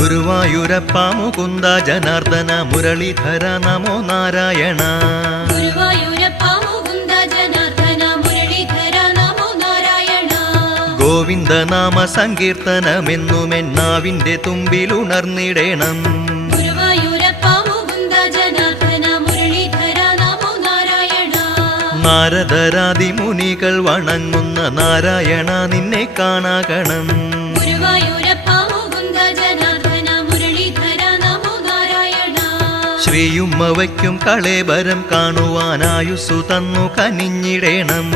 ഗുരുവായൂരപ്പ മുകുന്ദ ജനാർദ്ദന മുരളീധര നമോ നാരായണ. ഗുരുവായൂരപ്പ മുകുന്ദ ജനാർദ്ദന മുരളീധര നമോ നാരായണ. ഗോവിന്ദനാമ സങ്കീർത്തനമെന്നുമെന്നാവിന്റെ തുമ്പിലുണർന്നിടേണം. ഗുരുവായൂരപ്പ മുകുന്ദ ജനാർദ്ദന മുരളീധര നമോ നാരായണ. നാരദരാദി മുനികൾ വണങ്ങുന്ന നാരായണ നിന്നെ കാണാകണം. ഗുരുവായൂരപ്പ മുകുന്ദ ജനാർദ്ദന മുരളീധര നമോ നാരായണ. ശ്രീയുമ്മ വയ്ക്കും കളേബരം കാണുവാനായുസ്സു തന്നു കനിഞ്ഞിടേണം.